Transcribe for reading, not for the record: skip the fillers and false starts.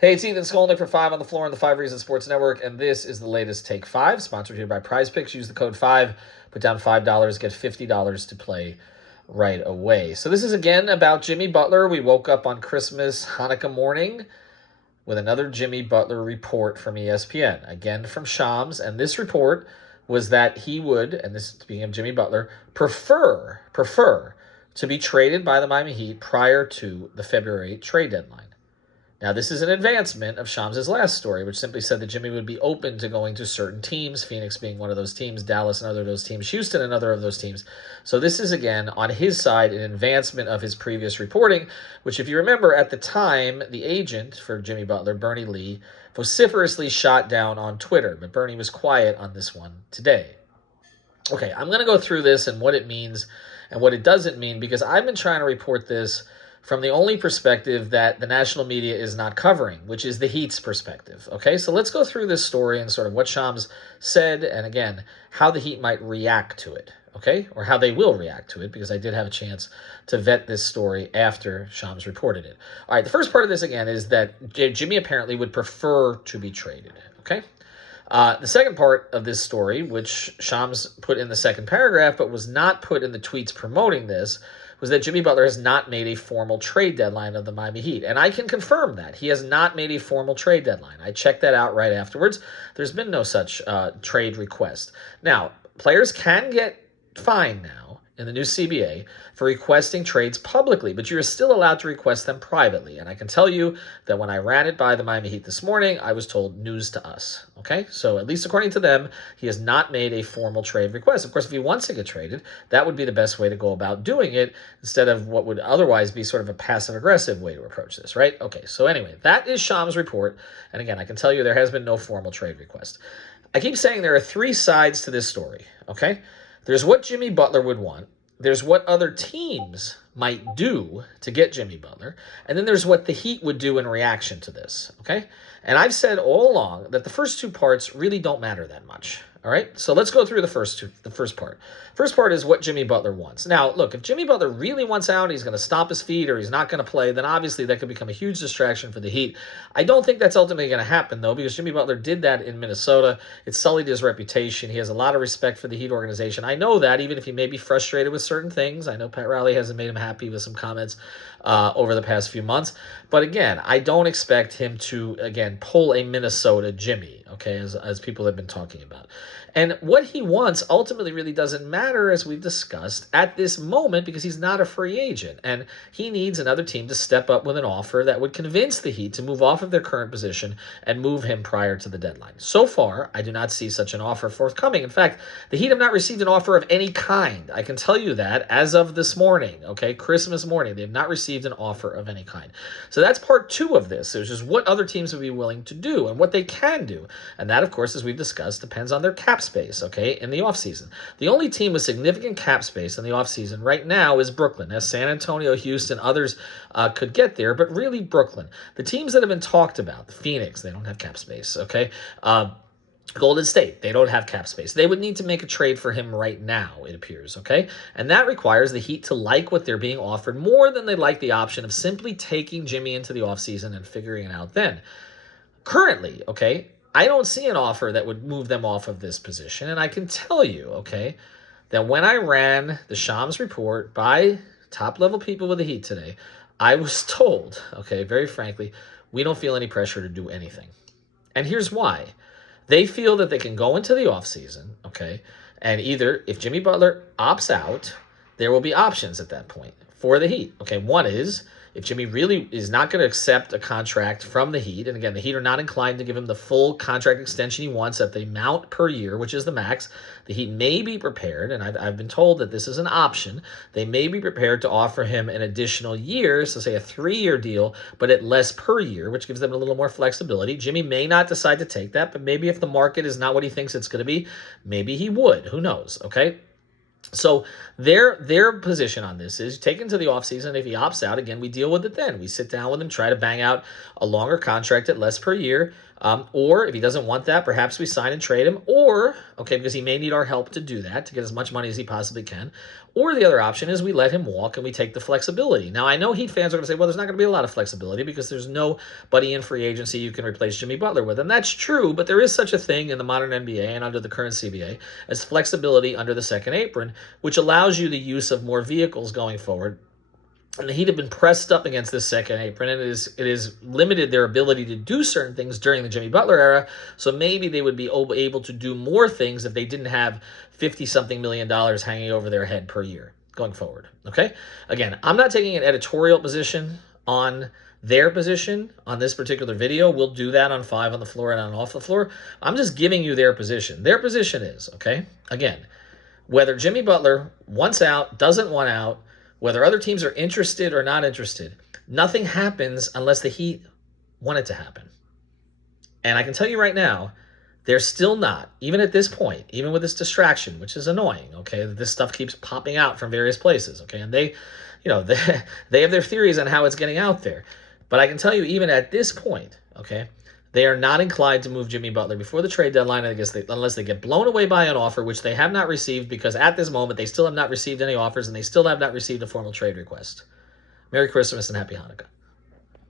Hey, it's Ethan Skolnick for 5 on the Floor on the 5 Reasons Sports Network, and this is the latest Take 5, sponsored here by Prize Picks. Use the code 5, put down $5, get $50 to play right away. So this is again about Jimmy Butler. We woke up on Christmas, Hanukkah morning with another Jimmy Butler report from ESPN, again from Shams, and this report was that he would, and this is speaking of Jimmy Butler, prefer to be traded by the Miami Heat prior to the February trade deadline. Now, this is an advancement of Shams' last story, which simply said that Jimmy would be open to going to certain teams, Phoenix being one of those teams, Dallas another of those teams, Houston another of those teams. So this is, again, on his side, an advancement of his previous reporting, which, if you remember, at the time, the agent for Jimmy Butler, Bernie Lee, vociferously shot down on Twitter, but Bernie was quiet on this one today. Okay, I'm going to go through this and what it means and what it doesn't mean, because I've been trying to report this from the only perspective that the national media is not covering, which is the Heat's perspective. Okay, so let's go through this story and sort of what Shams said, and again, how the Heat might react to it, okay, or how they will react to it, because I did have a chance to vet this story after Shams reported it. All right, the first part of this, again, is that Jimmy apparently would prefer to be traded, okay? The second part of this story, which Shams put in the second paragraph, but was not put in the tweets promoting this, was that Jimmy Butler has not made a formal trade deadline of the Miami Heat. And I can confirm that. He has not made a formal trade deadline. I checked that out right afterwards. There's been no such trade request. Now, players can get fined now in the new CBA for requesting trades publicly, but you're still allowed to request them privately. And I can tell you that when I ran it by the Miami Heat this morning, I was told news to us. Okay, so at least according to them, he has not made a formal trade request. Of course, if he wants to get traded, that would be the best way to go about doing it instead of what would otherwise be sort of a passive-aggressive way to approach this, right? Okay, so anyway, that is Shams' report. And again, I can tell you there has been no formal trade request. I keep saying there are three sides to this story, okay? There's what Jimmy Butler would want. There's what other teams might do to get Jimmy Butler. And then there's what the Heat would do in reaction to this, okay? And I've said all along that the first two parts really don't matter that much, all right? So let's go through the first part. First part is what Jimmy Butler wants. Now, look, if Jimmy Butler really wants out, he's going to stomp his feet or he's not going to play, then obviously that could become a huge distraction for the Heat. I don't think that's ultimately going to happen, though, because Jimmy Butler did that in Minnesota. It sullied his reputation. He has a lot of respect for the Heat organization. I know that, even if he may be frustrated with certain things. I know Pat Riley hasn't made him happy with some comments over the past few months. But again, I don't expect him to, again, pull a Minnesota Jimmy, okay, as people have been talking about. And what he wants ultimately really doesn't matter, as we've discussed, at this moment, because he's not a free agent. And he needs another team to step up with an offer that would convince the Heat to move off of their current position and move him prior to the deadline. So far, I do not see such an offer forthcoming. In fact, the Heat have not received an offer of any kind. I can tell you that as of this morning, okay, Christmas morning, they have not received an offer of any kind. So that's part two of this. It's just what other teams would be willing to do and what they can do. And that, of course, as we've discussed, depends on their cap space, okay, in the offseason. The only team with significant cap space in the offseason right now is Brooklyn. As San Antonio, Houston, others could get there, but really Brooklyn. The teams that have been talked about, the Phoenix, they don't have cap space, okay? Golden State, they don't have cap space. They would need to make a trade for him right now, it appears, okay? And that requires the Heat to like what they're being offered more than they like the option of simply taking Jimmy into the offseason and figuring it out then. Currently, okay, I don't see an offer that would move them off of this position, and I can tell you, okay, that when I ran the Shams report by top-level people with the Heat today, I was told, okay, very frankly, we don't feel any pressure to do anything. And here's why. They feel that they can go into the offseason, okay, and either if Jimmy Butler opts out, there will be options at that point for the Heat. Okay, one is if Jimmy really is not going to accept a contract from the Heat, and again, the Heat are not inclined to give him the full contract extension he wants at the amount per year, which is the max, the Heat may be prepared, and I've been told that this is an option, they may be prepared to offer him an additional year, so say a 3-year deal, but at less per year, which gives them a little more flexibility. Jimmy may not decide to take that, but maybe if the market is not what he thinks it's going to be, maybe he would. Who knows, okay? So their position on this is take him to the offseason. If he opts out, again, we deal with it then. We sit down with him, try to bang out a longer contract at less per year, Or if he doesn't want that, perhaps we sign and trade him. Or, okay, because he may need our help to do that, to get as much money as he possibly can. Or the other option is we let him walk and we take the flexibility. Now, I know Heat fans are going to say, well, there's not going to be a lot of flexibility because there's nobody in free agency you can replace Jimmy Butler with. And that's true, but there is such a thing in the modern NBA and under the current CBA as flexibility under the second apron, which allows you the use of more vehicles going forward. And the Heat have been pressed up against this second apron, and it is limited their ability to do certain things during the Jimmy Butler era. So maybe they would be able to do more things if they didn't have $50-something million hanging over their head per year going forward. Okay? Again, I'm not taking an editorial position on their position on this particular video. We'll do that on 5 on the floor and on off the floor. I'm just giving you their position. Their position is, okay, again, whether Jimmy Butler wants out, doesn't want out, whether other teams are interested or not interested, nothing happens unless the Heat want it to happen. And I can tell you right now, they're still not, even at this point, even with this distraction, which is annoying, okay, this stuff keeps popping out from various places, okay, and they have their theories on how it's getting out there. But I can tell you, even at this point, okay, they are not inclined to move Jimmy Butler before the trade deadline, unless they get blown away by an offer, which they have not received, because at this moment they still have not received any offers and they still have not received a formal trade request. Merry Christmas and Happy Hanukkah.